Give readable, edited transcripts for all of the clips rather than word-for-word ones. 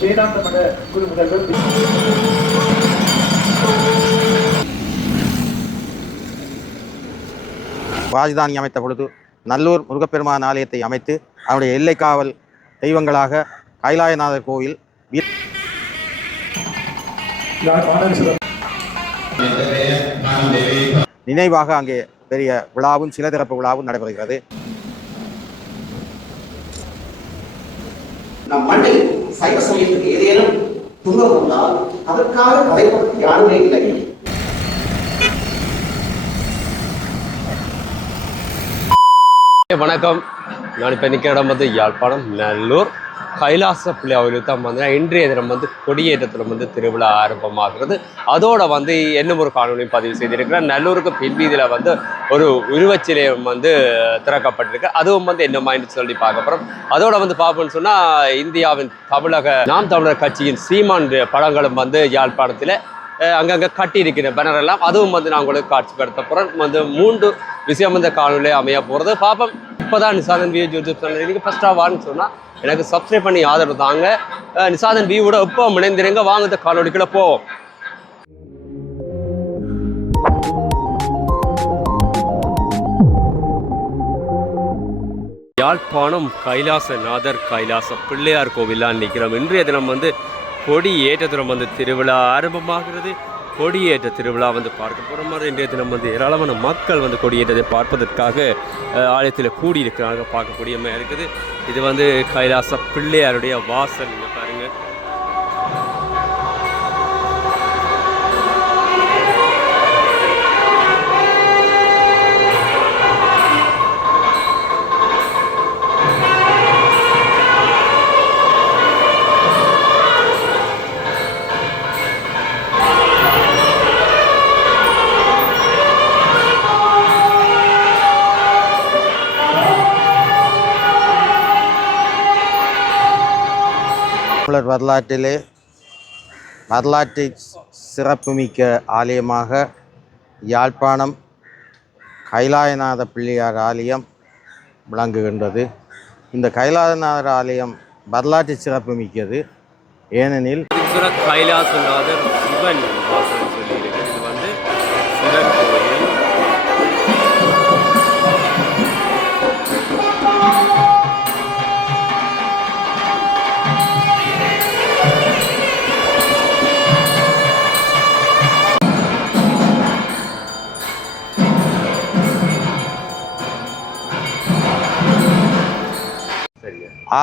வேதாந்த மத குரு முதல்வர் ராஜதானி அமைத்த பொழுது நல்லூர் முருகப்பெருமான் ஆலயத்தை அமைத்து அவருடைய எல்லைக்காவல் தெய்வங்களாக கைலாயநாதர் கோயில் நினைவாக அங்கே பெரிய விழாவும் சில திறப்பு விழாவும் நடைபெறுகிறது. நம் மண்ணில் சைவ சமயத்துக்கு ஏதேனும் துன்பம் வந்தால் அதற்காக கதைப்படுத்த யாருமே இல்லை. வணக்கம். நான் இப்போ நிற்கிற இடம் வந்து யாழ்ப்பாணம் நல்லூர் கைலாச பிள்ளையாவில் தான் வந்து இன்றைய தினம் வந்து கொடியேற்றத்தில் திருவிழா ஆரம்பமாகிறது. அதோட வந்து இன்னும் ஒரு காணொலியும் பதிவு செய்திருக்கிறேன். நல்லூருக்கு பின்வீதியில் வந்து ஒரு உருவச்சிலையம் திறக்கப்பட்டிருக்கு. அதுவும் என்னமாயின்னு சொல்லி பார்க்க போகிறோம். அதோட பார்ப்போம்னு சொன்னால் இந்தியாவின் நாம் தமிழர் கட்சியின் சீமான் படங்களும் யாழ்ப்பாணத்தில் அங்கங்கே கட்டி இருக்கிற பேனர் எல்லாம் அதுவும் நான் உங்களுக்கு காட்சிப்படுத்த போகிறேன். 3 விஷயம் காணொலியே அமைய போகிறது. பார்ப்போம். இப்போதான் நிசாதன் வியூ யூடியூப் சேனல் நீங்கள் ஃபஸ்ட்டாக வான்னு சொன்னால் எனக்கு சப்ஸ்கிரைப் பண்ணி ஆதரவு தாங்க. நிசாதன் வியூவோட எப்போ முனைந்திருங்க. வாங்க இந்த காணொலிக்குள்ள போவோம். யாழ்ப்பாணம் கைலாசநாதர் கைலாச பிள்ளையார் கோவிலான்னு நிற்கிறோம். இன்றைய தினம் கொடி ஏற்றத்தினம் திருவிழா ஆரம்பமாகிறது. கொடியேற்ற திருவிழா பார்க்க போகிற மாதிரி இன்றைய தினம் ஏராளமான மக்கள் கொடியேற்றத்தை பார்ப்பதற்காக ஆலயத்தில் கூடியிருக்கிறாங்க. பார்க்கக்கூடிய மாதிரி இருக்குது. இது கைலாச பிள்ளையாருடைய வாசல். நீங்கள் பாருங்கள். தமிழர் வரலாற்றை சிறப்புமிக்க ஆலயமாக யாழ்ப்பாணம் கைலாயநாத பிள்ளையார் ஆலயம் விளங்குகின்றது. இந்த கைலாயநாதர் ஆலயம் வரலாற்று சிறப்புமிக்கது. ஏனெனில் கைலாசநாதர் சிவன் வாசல் சொல்லியிருக்கிறது. இது சிவன் கோயில்.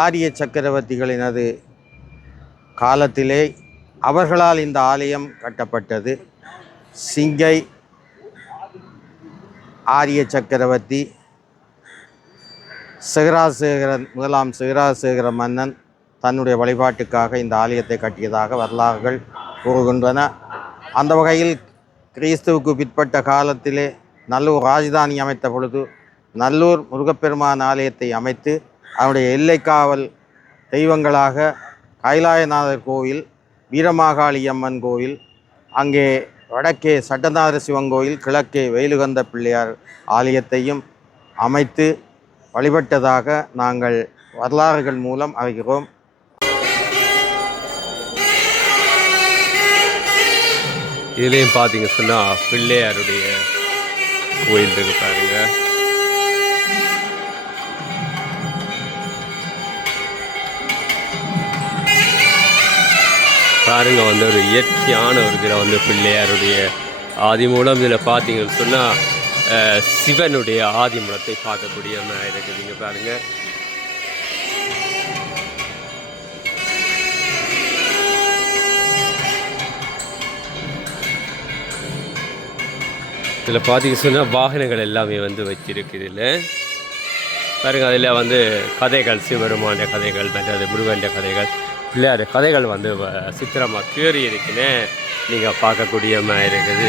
ஆரிய சக்கரவர்த்திகளினது காலத்திலே அவர்களால் இந்த ஆலயம் கட்டப்பட்டது. சிங்கை ஆரிய சக்கரவர்த்தி முதலாம் சிகராசேகர மன்னன் தன்னுடைய வழிபாட்டுக்காக இந்த ஆலயத்தை கட்டியதாக வரலாறுகள் கூறுகின்றன. அந்த வகையில் கிறிஸ்துவுக்கு பிற்பட்ட காலத்திலே நல்லூர் ராஜதானி அமைத்த பொழுது நல்லூர் முருகப்பெருமான் ஆலயத்தை அமைத்து அவருடைய எல்லைக்காவல் தெய்வங்களாக கைலாயநாதர் கோவில், வீரமாகாளியம்மன் கோவில், அங்கே வடக்கே சட்டநாத சிவன் கோயில், கிழக்கே வேலுகந்த பிள்ளையார் ஆலயத்தையும் அமைத்து வழிபட்டதாக நாங்கள் வரலாறுகள் மூலம் அறிகிறோம். இதுலேயும் பார்த்தீங்க சொன்னால் பிள்ளையாருடைய கோயில் இருக்கு பாருங்க. பாருங்க ஒரு இயற்கையான ஒரு இதில் பிள்ளையாருடைய ஆதி மூலம் இதில் பார்த்தீங்கன்னு சொன்னால் சிவனுடைய ஆதி மூலத்தை பார்க்கக்கூடிய மாதிரி இருக்குதுங்க. பாருங்க. இதில் பார்த்தீங்க சொன்னால் வாகனங்கள் எல்லாமே வச்சிருக்கு. இதில் பாருங்க. அதில் கதைகள், சிவபெருமான கதைகள், மற்றது முருகன் கதைகள், பிள்ளையார் கதைகள் சித்திரமாக கீறி இருக்குன்னு நீங்கள் பார்க்கக்கூடிய மாதிரி இருக்குது.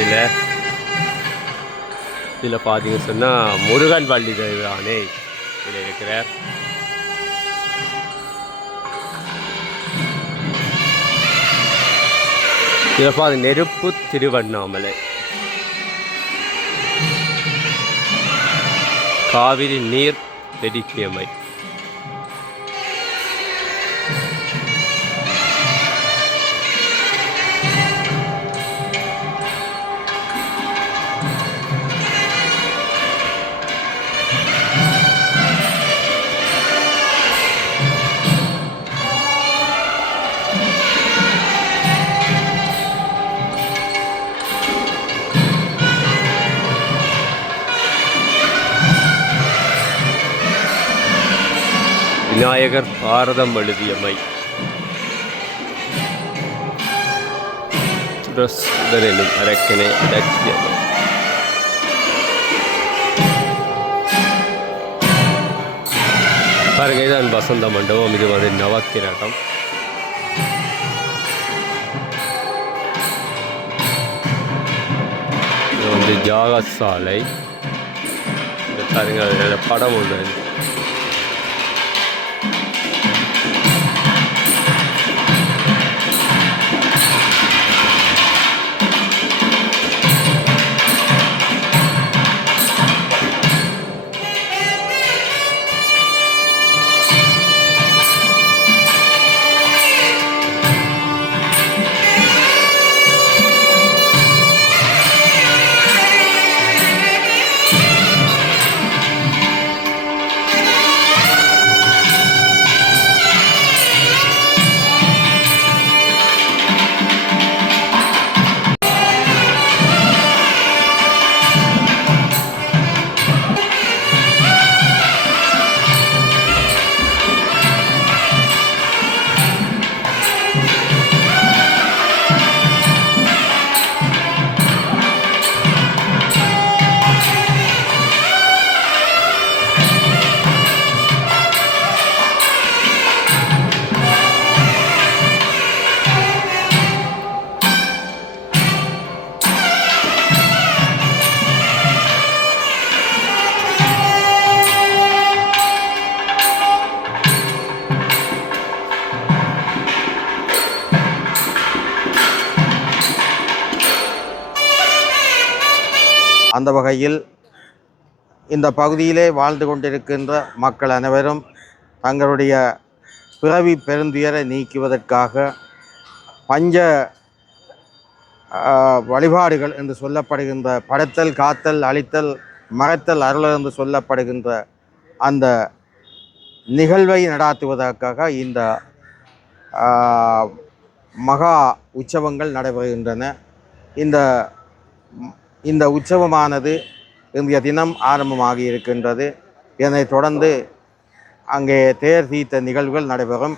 இதில் பார்த்தீங்கன்னு சொன்னால் முருகன் வள்ளி தெய்வானே இதில் இருக்கிறார். இதில் பார்த்து நெருப்பு திருவண்ணாமலை, காவிரி நீர் வெடிக்கியமை, விநாயகர் பாரதம் எழுதியமை சுரசுதரனும் அரக்கனை அடக்கியமை. பாருங்க, இதான் வசந்த மண்டபம். இது வந்து நவக்கிரகம். இது வந்து யாகசாலை. பாருங்க, அதில் படம் ஒன்று. அந்த வகையில் இந்த பகுதியிலே வாழ்ந்து கொண்டிருக்கின்ற மக்கள் அனைவரும் தங்களுடைய பிறவி பெருந்துயரை நீக்குவதற்காக பஞ்ச வழிபாடுகள் என்று சொல்லப்படுகின்ற படைத்தல், காத்தல், அழித்தல், மறைத்தல், அருளல் என்று சொல்லப்படுகின்ற அந்த நிகழ்வை நடாத்துவதற்காக இந்த மகா உற்சவங்கள் நடைபெறுகின்றன. இந்த உற்சவமானது இன்றைய தினம் ஆரம்பமாகி இருக்கின்றது. இதனைத் தொடர்ந்து அங்கே தேர் தீர்த்த நிகழ்வுகள் நடைபெறும்.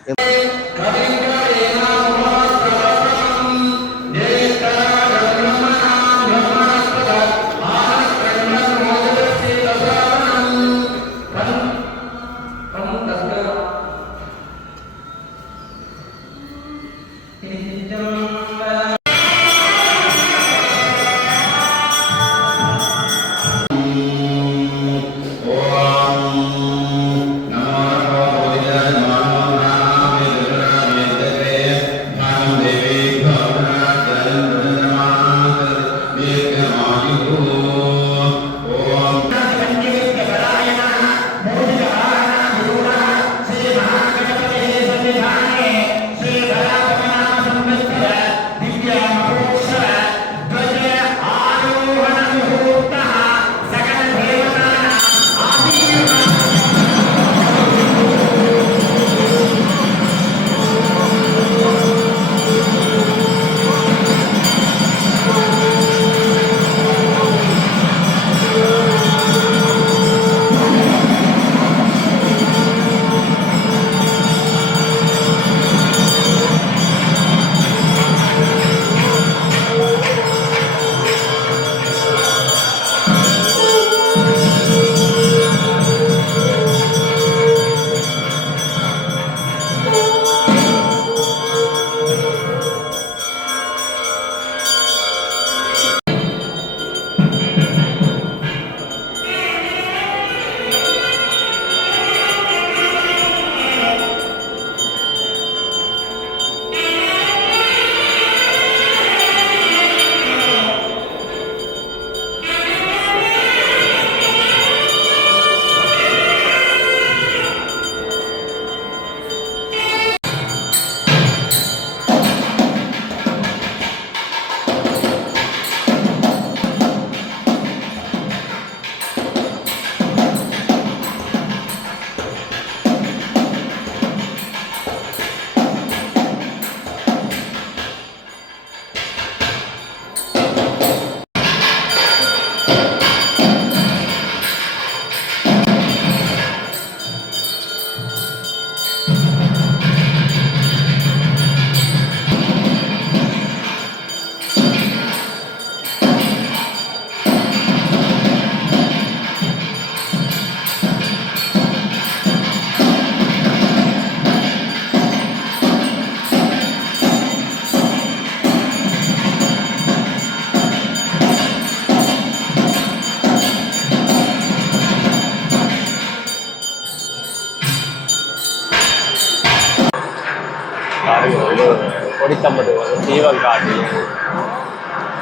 கொடித்தம்பது தீவங்காட்டில்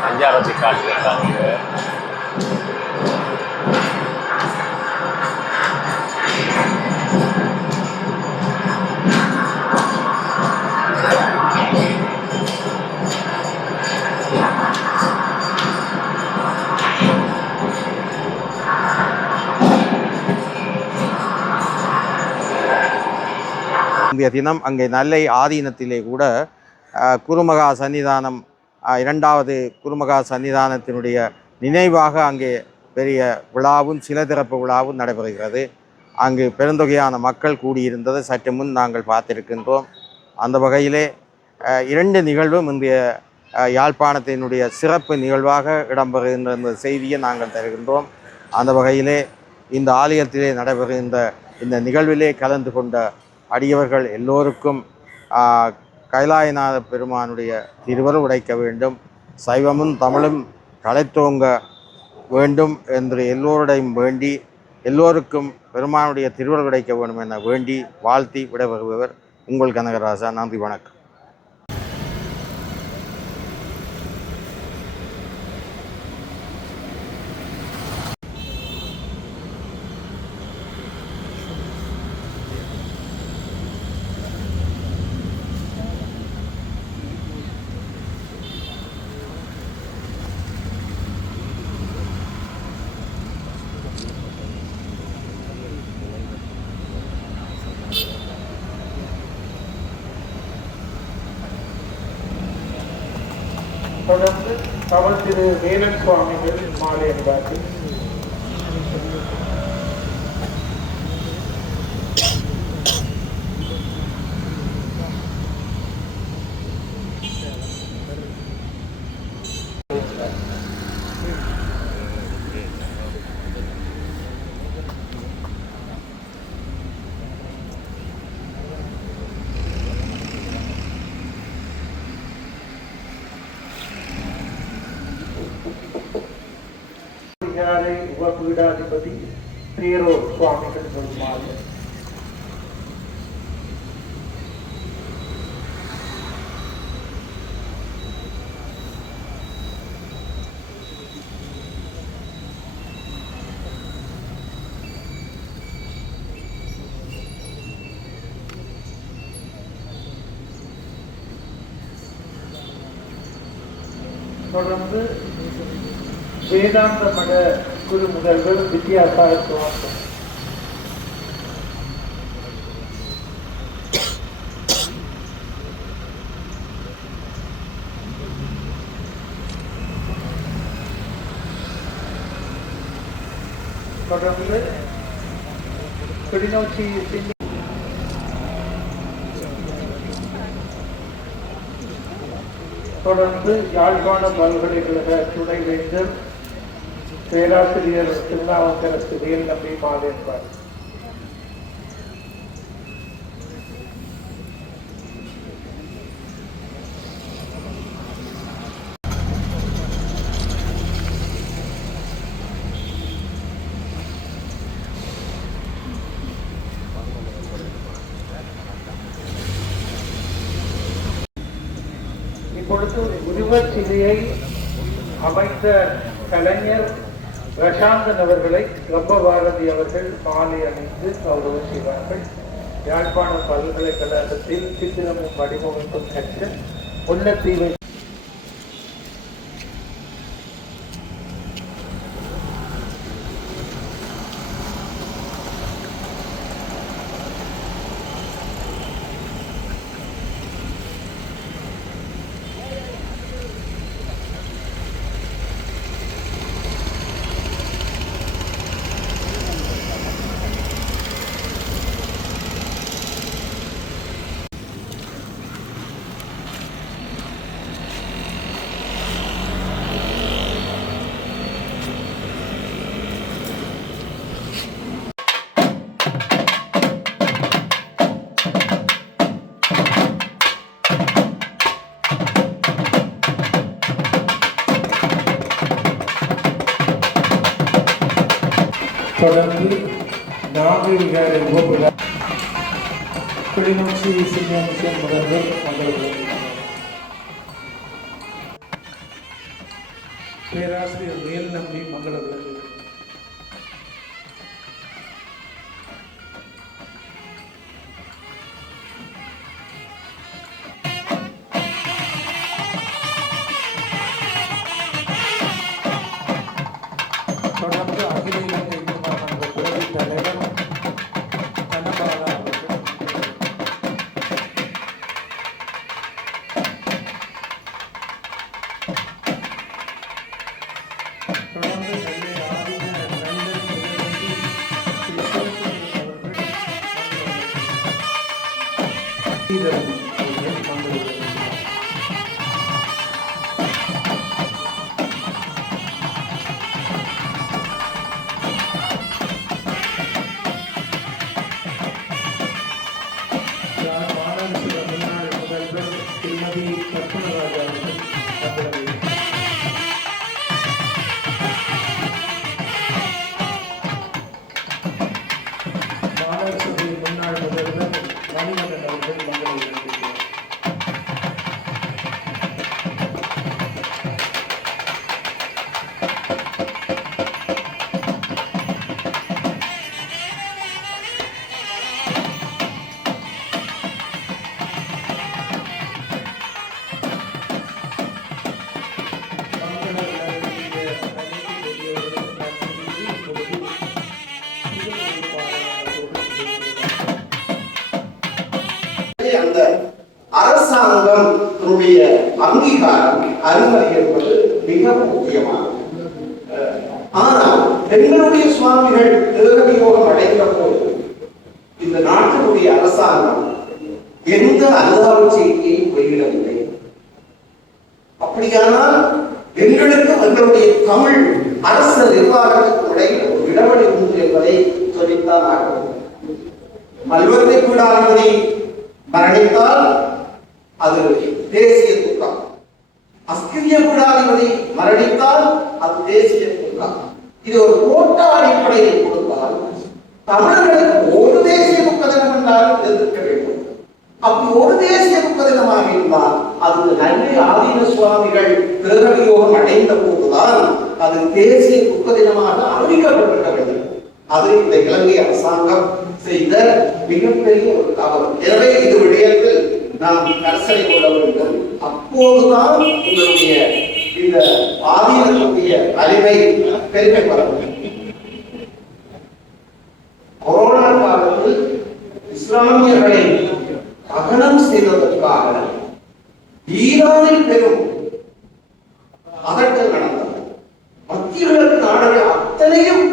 அஞ்சாரத்தி காட்டில் இன்றைய தினம் அங்கே நெல்லை ஆதீனத்திலே கூட குருமகா சன்னிதானம் இரண்டாவது குருமகா சன்னிதானத்தினுடைய நினைவாக அங்கே பெரிய விழாவும் சில திறப்பு விழாவும் நடைபெறுகிறது. அங்கு பெருந்தொகையான மக்கள் கூடியிருந்ததை சற்று முன் நாங்கள் பார்த்திருக்கின்றோம். அந்த வகையிலே இரண்டு நிகழ்வும் இன்றைய யாழ்ப்பாணத்தினுடைய சிறப்பு நிகழ்வாக இடம்பெறுகின்ற செய்தியை நாங்கள் தருகின்றோம். அந்த வகையிலே இந்த ஆலயத்திலே நடைபெறுகின்ற இந்த நிகழ்விலே கலந்து கொண்ட அடியவர்கள் எல்லோருக்கும் கைலாயநாத பெருமானுடைய திருவருள் உடைக்க வேண்டும், சைவமும் தமிழும் களைத்தோங்க வேண்டும் என்று எல்லோருடையும் வேண்டி எல்லோருக்கும் பெருமானுடைய திருவருள் உடைக்க வேண்டும் என வேண்டி வாழ்த்தி விடைபெறுபவர் உங்கள் கனகராசா. நன்றி, வணக்கம். தொடர்ந்து தவள் திரு வேலன் சுவாமிகள் மாலை அணிவார்கள். உபபீடாதிபதி தேரோர் சுவாமிகள் மாலை. தொடர்ந்து வேதாந்த மட குரு முதல்வர் வித்யாசாகர் சுவாமி. தொடர்ந்து கிளிநொச்சி தொடர்ந்து யாழ்ப்பாண பல்கலைக்கழக துணைவேந்தர் பேராசிரியர் திருநாவுக்கரசு வேல் நம்பி மாலை என்பார். இப்பொழுது உருவச் சிலையை அமைத்த கலைஞர் பிரசாந்தன் அவர்களை ரம்பபாரதி அவர்கள் மாலை அணிந்து கௌரவ செய்வார்கள். யாழ்ப்பாண பல்கலைக்கழகத்தில் சித்திரமும் வடிவமைப்பும் கற்ற முல்லைத்தீவை தொடர்ந்து நாகரிக கிளிநொச்சி சின்ன முதல்வர் பேராசிரியர் மேல் நம்பி மங்கள விளக்கு. தொடர்ந்து அகில இலங்கை மாநில பிரதி தலைவர் கனபாலா அவர்கள் தொடர்ந்து நெல்லை ஆதீன நண்பர் பிரதிநிதி திரு சிவசுந்தரம் அவர்கள் மங்கள விளக்கு. மாநகர முன்னாள் முதல்வர் திருமதி பத்மராஜா அவர்கள் மங்கள விளக்கு. மாநகர சபை முன்னாள் முதல்வர் மணிமகன் அவர்கள் மங்கள விளக்கு. அந்த அரசாங்கத்தினுடைய அங்கீகாரம் அனுமதி என்பது மிக முக்கியமானது. ஆனால் எங்களுடைய சுவாமிகள் தேகவியோகம் அடைந்த போது இந்த நாட்டினுடைய அரசாங்கம் எந்த அனுதாப செய்தியை வெளியிடவில்லை. அப்படியானால் எங்களுக்கு எங்களுடைய தமிழ் அரசு நிர்வாகத்துக்கு இடையில் ஒரு இடைவெளி உண்டு என்பதை சொல்லித்தான் ஆகும். மல்வத்தை கூடாதிபதி மரணித்தால் அது தேசிய துக்கம், அஸ்கிரிய கூடாதிபதி மரணித்தால் அது தேசிய துக்கம். இது ஒரு கோட்டா அடிப்படையில் கொடுத்தால் தமிழர்களுக்கு ஒரு தேசிய துக்க தினம் என்றாலும் எதிர்க்க வேண்டும். அப்படி ஒரு தேசிய துக்க தினமாக இருந்தால் அது நன்மை ஆதீன சுவாமிகள் தேகவியோகம் அடைந்த போதுதான் அது தேசிய துக்க தினமாக அறிவிக்கப்பட்டிருக்க வேண்டும். அது இந்த இலங்கை அரசாங்கம் செய்த மிகப்பெரிய ஒரு தவறு. எனவே இது விடயத்தில் நாம் கரிசனை கொள்ள வேண்டும். அப்போதுதான் உங்களுடைய இந்த ஆதீனத்துடைய வலிமை பெருமைப்பட வேண்டும். கொரோனா காலத்தில் இஸ்லாமியர்களை அகலம் செய்வதற்காக ஈரானில் பெரும் அதட்டல் நடந்தது. மத்திய கிழக்கு நாடுகள் அத்தனையும்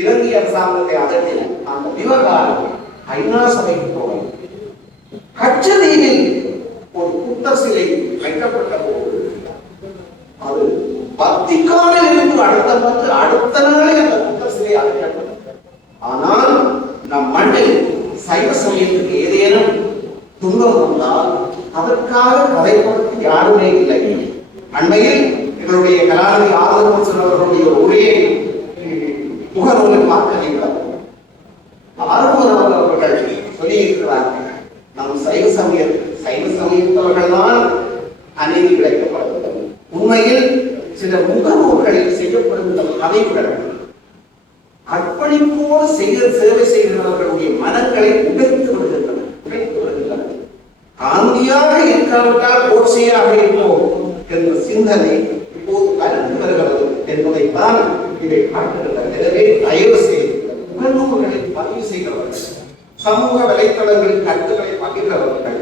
இலங்கை அரசாங்கத்தை அதட்டின. அந்த விவகாரம் ஐநா சபைக்கு போய் கச்சதீவில் ஒரு புத்தர் சிலை வைக்கப்பட்ட போது அது வத்திக்கானில் இருந்து அடுத்த நாளே அந்த புத்தர் சிலை அகற்றப்பட்டது. ஆனால் நம் மண்ணில் சைவ சமயத்துக்கு ஏதேனும் துன்பம் வந்தால் அதற்காக கதைப்படுத்தி யாருமே இல்லை. அண்மையில் எங்களுடைய கலாநிதி ஆதரவு அவர்களுடைய ஒரே முகநூலில் பார்க்க நீங்கள் ஆர்வம் அவர்கள் சொல்லியிருக்கிறார்கள், நம் சைவ சமயத்தவர்கள் தான் அநீதி இழைக்கப்படுகிறது. உண்மையில் சில முகநூல்களில் செய்யப்படுகின்ற பதிவுகள் அர்ப்பணிப்போடு சேவை செய்கிறவர்களுடைய மனங்களை உடைத்து விடுகின்றன. காந்தியாக இருக்காவிட்டால் கோட்சையாக இருப்போம் என்ற சிந்தனை இப்போது கருத்து வருகிறது என்பதைத்தான் இதை காட்டுகிறது. எனவே தயவு செய்து முகநூல்களை பதிவு செய்கிறவர்கள், சமூக வலைத்தளங்களில் கருத்துக்களை பகிர்கிறவர்கள்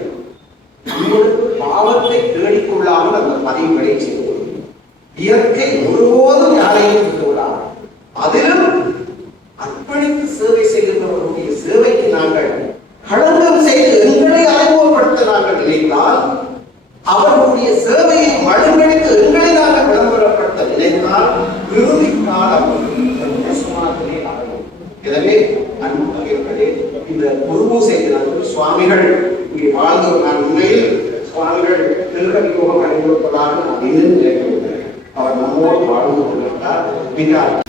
உங்களுக்கு பாவத்தை தேடிக்கொள்ளாமல் அந்த பதிவுகளை செய்வது. இயற்கை ஒருபோதும் யாரையும் விட்டுவிடாது. அதிலும் அர்ப்பணித்து சேவை செய்கின்றவர்களுடைய சேவைக்கு நாங்கள் களங்கம் செய்து எங்களை அறிமுகப்படுத்த நாங்கள் நினைத்தால், அவர்களுடைய சேவையை மழுங்கடித்து எங்களை நாங்கள் விளம்பரப்படுத்த நினைத்தால் இறுதி காலம் மோசமாகவே ஆகும். எனவே அன்புகளே, இந்த குருவு செய்த சுவாமிகள் இங்கே வாழ்ந்த நான் உண்மையில் சுவாமிகள் திருக்கவியோகம் அடைந்திருப்பதாக நான் இன்னும் நினைக்கிறேன். அவர் நம்மோடு வாழ்ந்து கொண்டிருந்தார். மிக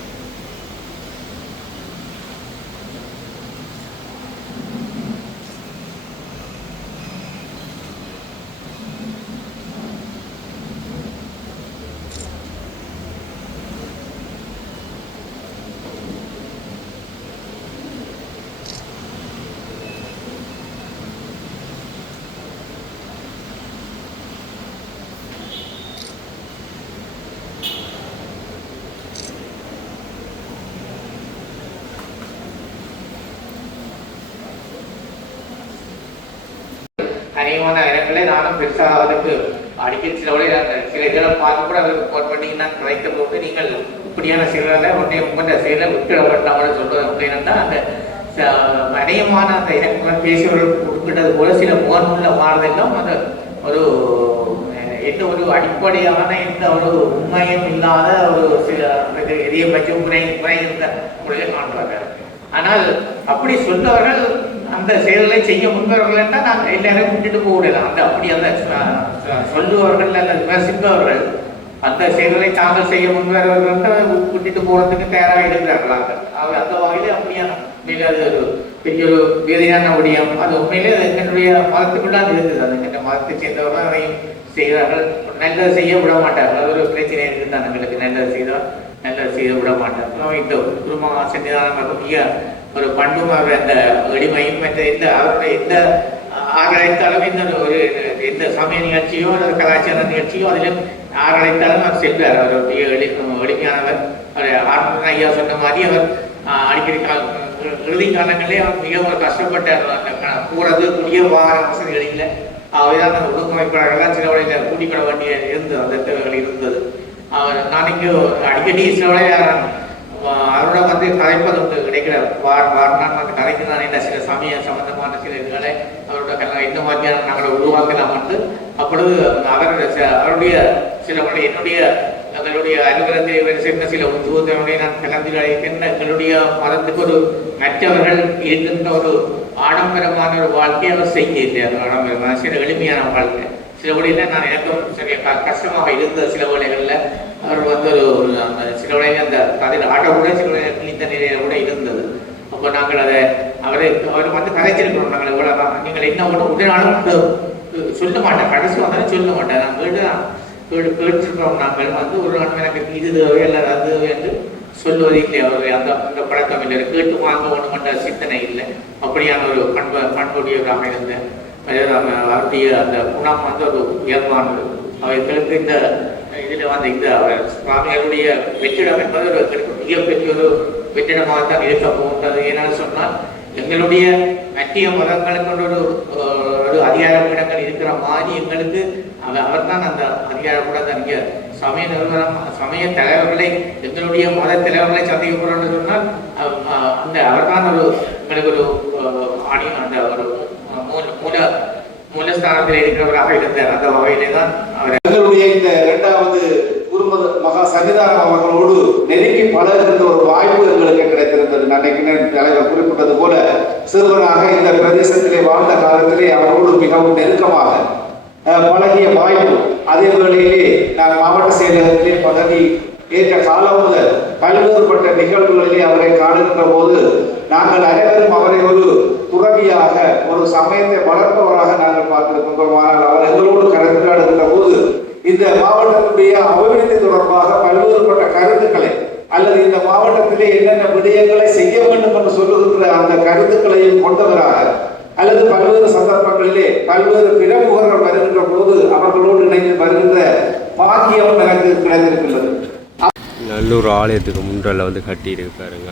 அநேகமான இடங்களே நானும் பெருசாக அதுக்கு அடிக்கடி சில இதில் பார்த்து கூட அதுக்கு போட் பண்ணிங்கன்னா கிடைத்த போது நீங்கள் இப்படியான செயல்களை உங்களுடைய செயலை விட்டு வேண்டாம்னு சொல்வது அப்படின்னா அந்த அநேகமான அந்த இலக்கங்களை பேசியவர்கள் குறிப்பிட்டது போல சில முகநூல்ல மாறுதெல்லாம் அது ஒரு எந்த ஒரு அடிப்படையான எந்த ஒரு உண்மையும் இல்லாத ஒரு சில எரியபட்ச முறை இருந்த முறையை காண்பார்கள். ஆனால் அப்படி சொல்றவர்கள் அந்த செயல்களை செய்ய முன்வர்கள் என்றால் நாங்கள் எல்லாரும் விட்டுட்டு போகலாம். அந்த அப்படி அந்த சொல்லுவர்கள் அல்லது விமர்சிப்பவர்கள் அந்த செயல்களை தாங்கள் செய்ய முன்வர்கள் விட்டுட்டு போறதுக்கு தயாராக இருக்கிறார்கள். அந்த வகையில் அப்படியான உண்மையிலே அது ஒரு பெரிய ஒரு வேதியான விடயம். அது உண்மையிலே எங்களுடைய மதத்துக்குள்ளாது இருக்குது. அது எங்கள் மதத்தை சேர்ந்தவர்கள் அதையும் செய்கிறார்கள். நல்லது செய்ய விட மாட்டார்கள். அது ஒரு பிரச்சனை இருக்குது தான். எங்களுக்கு நல்லது செய்தால் நல்லது செய்ய விட மாட்டார்கள். இந்த குருமகா சன்னிதானம் மிக ஒரு பண்பும் அவர் அந்த எளிமையும் எந்த அவருடைய எந்த ஆரழைத்தாலும் இந்த ஒரு எந்த சமய நிகழ்ச்சியோ அல்லது கலாச்சார நிகழ்ச்சியோ அதிலும் ஆரழைத்தாலும் அவர் செல்வார். அவர் எளிமையானவர். அவர் ஆர்மன் ஐயா சொன்ன மாதிரி அவர் அடிக்கடி இறுதி காலங்களே அவர் மிகவும் கஷ்டப்பட்டார். கூடது கூடிய வாகன வசதிகள் இல்லை. அவைதான் அந்த ஒழுங்கமைப்பாளர்கள்லாம் சில வழியில் கூட்டிக்கொள்ள வேண்டிய இருந்தது. அந்த தேவைகள் இருந்தது. அவர் நான் இங்கே அடிக்கடி சில வழியில் அவரோட வந்து கதைப்பது கிடைக்கிற வாரணான் அந்த கதைக்கு தான் என்ன சில சமய சம்பந்தமான சில இதுகளை அவரோட இந்த மாதிரியான நாங்கள் உருவாக்கலாம் வந்து அப்பொழுது அவருடைய சில என்னுடைய எங்களுடைய அலுவலகத்தில் சேர்ந்த சில உத்தியோகத்தனுடைய நான் கலந்துரைக்கின்ற எங்களுடைய மதத்துக்கு ஒரு மற்றவர்கள் இருக்கின்ற ஒரு ஆடம்பரமான ஒரு வாழ்க்கையை அவர் செய்ய ஆடம்பரமான சில எளிமையான வாழ்க்கை சில வழியில் நான் எனக்கும் சரி கஷ்டமாக இருந்த சில வேளைகளில் அவர் வந்து ஒரு சில வழியில் அந்த கதையில் ஆட்டோ கூட சில வழியில் கிழித்த நிலையில கூட இருந்தது. அப்போ நாங்கள் அதை அவர் வந்து கதைச்சிருக்கிறோம். நாங்கள் இவ்வளோ நீங்கள் என்ன ஒன்று உடனாலும் சொல்ல மாட்டேன். கடைசி வந்தாலும் சொல்ல மாட்டேன். நான் கேட்டிருக்கிறோம். நாங்கள் வந்து ஒரு நாள் எனக்கு இது தேவை அல்லது அது தேவை என்று சொல்லுவது இல்லை. அவர் அந்த பழக்கம் இல்லை. கேட்டு வாங்க ஒன்று கொண்ட சிந்தனை இல்லை. அப்படியான ஒரு பண்புடையவராக இருந்த அவருடைய அந்த குணம் வந்து ஒரு உயர்வானது. அவர்களுக்கு இந்த இதில் வந்து இந்த சுவாமிகளுடைய வெற்றிடம் என்பது ஒரு மிகப்பெரிய ஒரு வெற்றிடமாகத்தான் இருக்க போகின்றது. ஏன்னு சொன்னால் எங்களுடைய மத்திய மதங்களுக்கு ஒரு அதிகார பீடங்கள் இருக்கிற மாதிரி எங்களுக்கு அவர் தான் அந்த அதிகார பீடம் இங்கே சமய நிறுவனம் சமய தலைவர்களை எங்களுடைய மத தலைவர்களை சந்திக்கப்படுறோம்னு சொன்னால் அந்த அவர் தான் ஒரு எங்களுக்கு ஒரு அந்த ஒரு மூலஸ்தானத்தில் இருக்கிறவராக இருந்தார். அந்த வகையிலே தான் அவர் எங்களுடைய இந்த இரண்டாவது மகா சன்னிதானம் அவர்களோடு நெருங்கி பழகுகின்ற ஒரு வாய்ப்பு எங்களுக்கு கிடைத்திருந்தது. நான் தலைவர் குறிப்பிட்டது போல சிறுவனாக இந்த பிரதேசத்திலே வாழ்ந்த காலத்திலே அவரோடு மிகவும் நெருக்கமாக பழகிய வாய்ப்பு. அதே வேளையிலே நான் மாவட்ட செயலகத்திலே பதவி ஏற்ற காலம் முதல் பல்வேறுபட்ட நிகழ்வுகளிலே அவரை காணுகின்ற போது நாங்கள் அனைவரும் அவரை ஒரு துறவியாக ஒரு சமயத்தை வளர்ப்பவராக நாங்கள் பார்த்திருக்கின்றோம். ஆனால் அவர் எங்களோடு கலந்துரையாடுகின்ற போது இந்த மாவட்டத்துடைய அபிவிருத்தி தொடர்பாக பல்வேறுபட்ட கருத்துக்களை அல்லது இந்த மாவட்டத்திலே என்னென்ன விடயங்களை செய்ய வேண்டும் என்று சொல்லுகின்ற அந்த கருத்துக்களையும் கொண்டவராக அல்லது பல்வேறு சந்தர்ப்பங்களிலே பல்வேறு பிரமுகர்கள் வருகின்ற போது அவர்களோடு இணைந்து வருகின்ற பாக்கியம் எனக்கு கிடைத்திருக்கின்றது. நல்லூர் ஆலயத்துக்கு முன்றில் வந்து கட்டி இருப்பாருங்க.